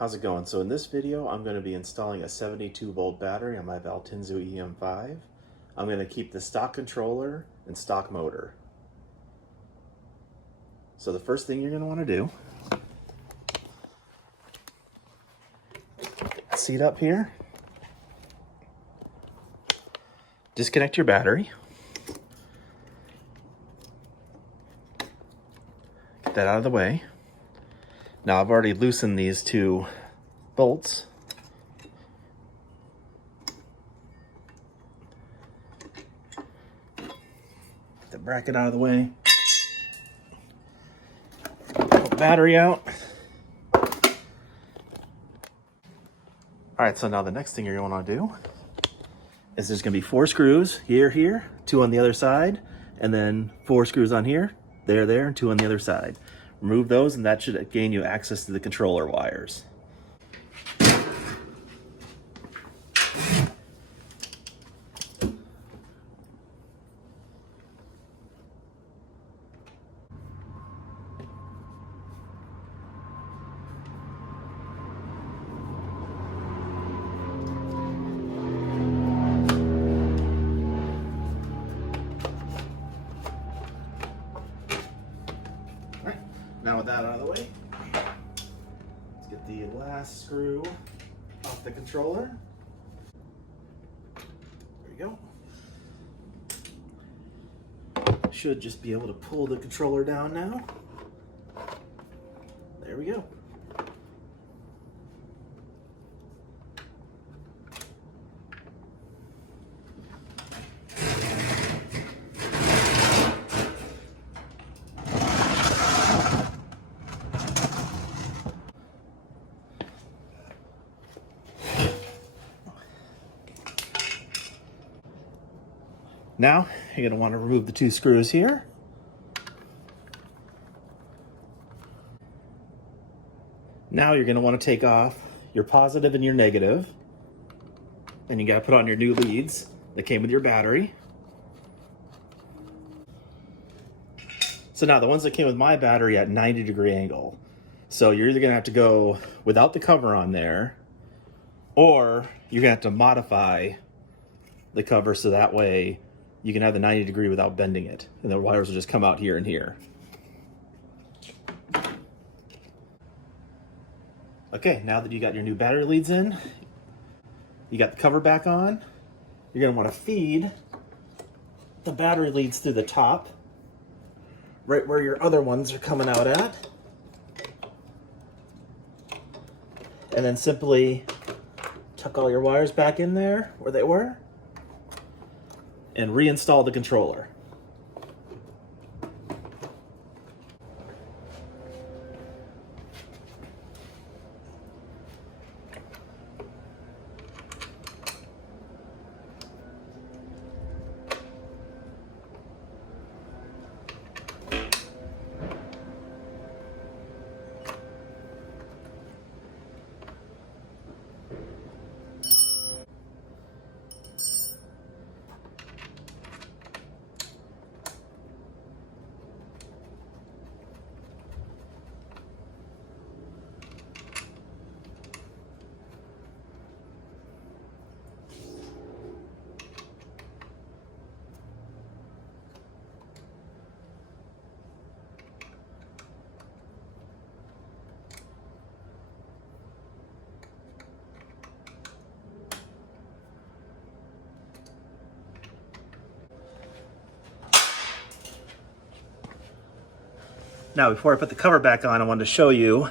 How's it going? So in this video, I'm going to be installing a 72 volt battery on my Valtinsu EM5. I'm going to keep the stock controller and stock motor. So the first thing you're going to want to do, seat up here, disconnect your battery, get that out of the way. Now I've already loosened these two bolts. Get the bracket out of the way. Pull the battery out. Alright, so now the next thing you're going to want to do is there's going to be 4 screws here, 2 on the other side, and then 4 screws on here, there, and 2 on the other side. Remove those and that should gain you access to the controller wires. Now with that out of the way, let's get the last screw off the controller. There you go. Should just be able to pull the controller down now. There we go. Now, you're going to want to remove the 2 screws here. Now you're going to want to take off your positive and your negative. And you got to put on your new leads that came with your battery. So now the ones that came with my battery at 90-degree angle. So you're either going to have to go without the cover on there, or you're going to have to modify the cover so that way you can have the 90-degree without bending it, and the wires will just come out here and here. Okay, now that you got your new battery leads in, you got the cover back on, you're going to want to feed the battery leads through the top, right where your other ones are coming out at, and then simply tuck all your wires back in there where they were, and reinstall the controller. Now, before I put the cover back on, I wanted to show you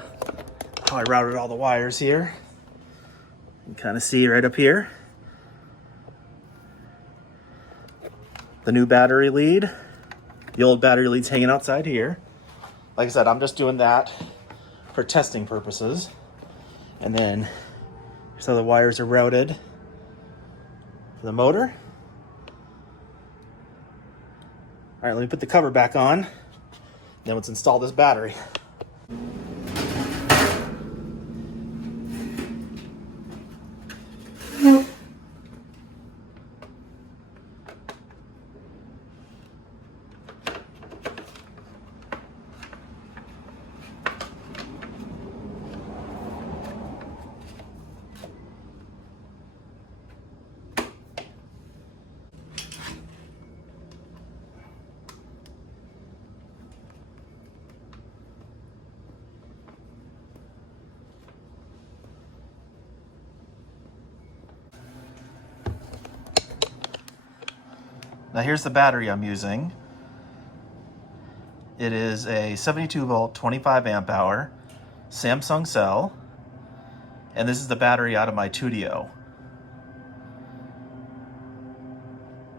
how I routed all the wires here. You can kind of see right up here. The new battery lead. The old battery lead's hanging outside here. Like I said, I'm just doing that for testing purposes. And then, so the wires are routed for the motor. All right, let me put the cover back on. Then let's install this battery. Now here's the battery I'm using. It is a 72 volt, 25 amp hour Samsung cell. And this is the battery out of my Tuttio.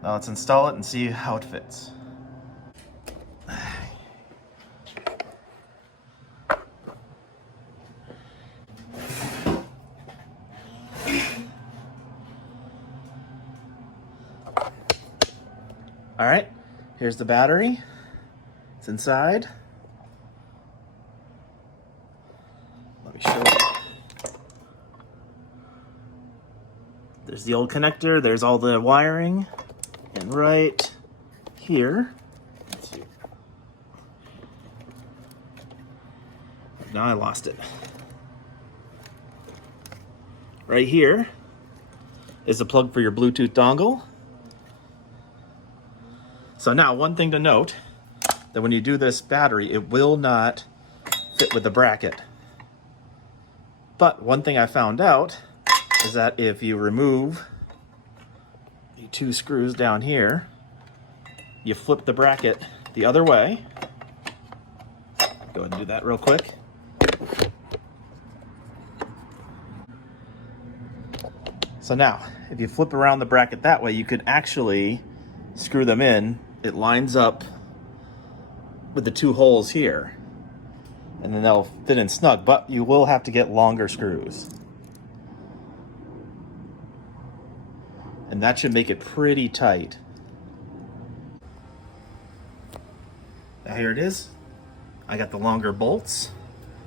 Now let's install it and see how it fits. All right, here's the battery. It's inside. Let me show you. There's the old connector, there's all the wiring, and right here, let's see. Now I lost it. Right here is the plug for your Bluetooth dongle. So now, one thing to note, that when you do this battery, it will not fit with the bracket. But one thing I found out is that if you remove the two screws down here, you flip the bracket the other way. Go ahead and do that real quick. So now, if you flip around the bracket that way, you could actually screw them in. It lines up with the two holes here, and then they'll fit in snug, but you will have to get longer screws. And that should make it pretty tight. Now here it is. I got the longer bolts,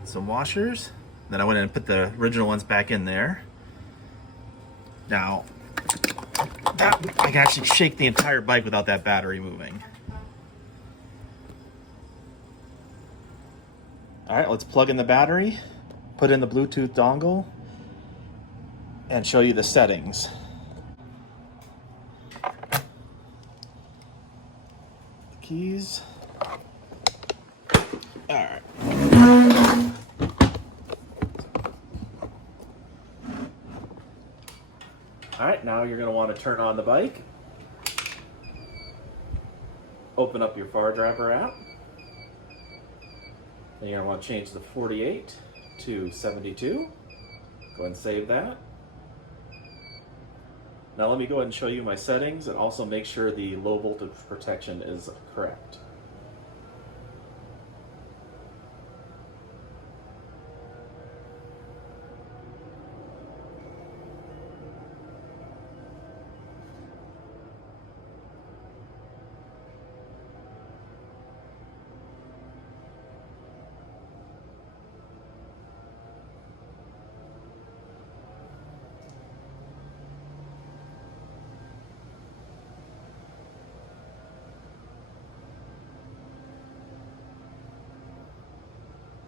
some washers, then I went in and put the original ones back in there. Now, I can actually shake the entire bike without that battery moving. All right, let's plug in the battery, put in the Bluetooth dongle, and show you the settings. The keys. All right. All right, now you're going to want to turn on the bike. Open up your Fardriver app. Then you're going to want to change the 48 to 72. Go ahead and save that. Now let me go ahead and show you my settings and also make sure the low voltage protection is correct.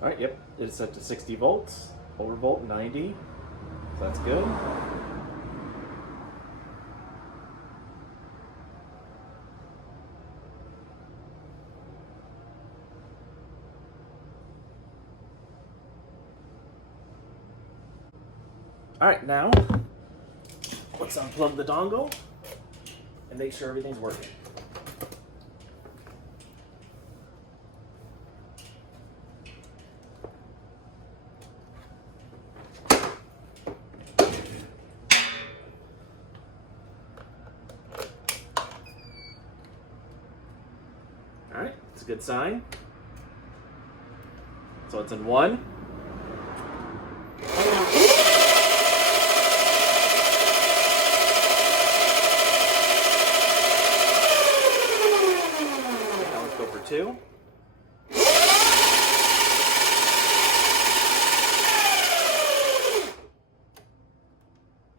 All right, yep, it's set to 60 volts, overvolt 90, so that's good. All right, now let's unplug the dongle and make sure everything's working. All right, it's a good sign. So it's in one. Now let's go for two.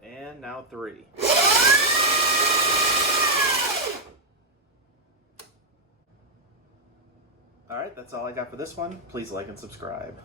And now three. All right, that's all I got for this one. Please like and subscribe.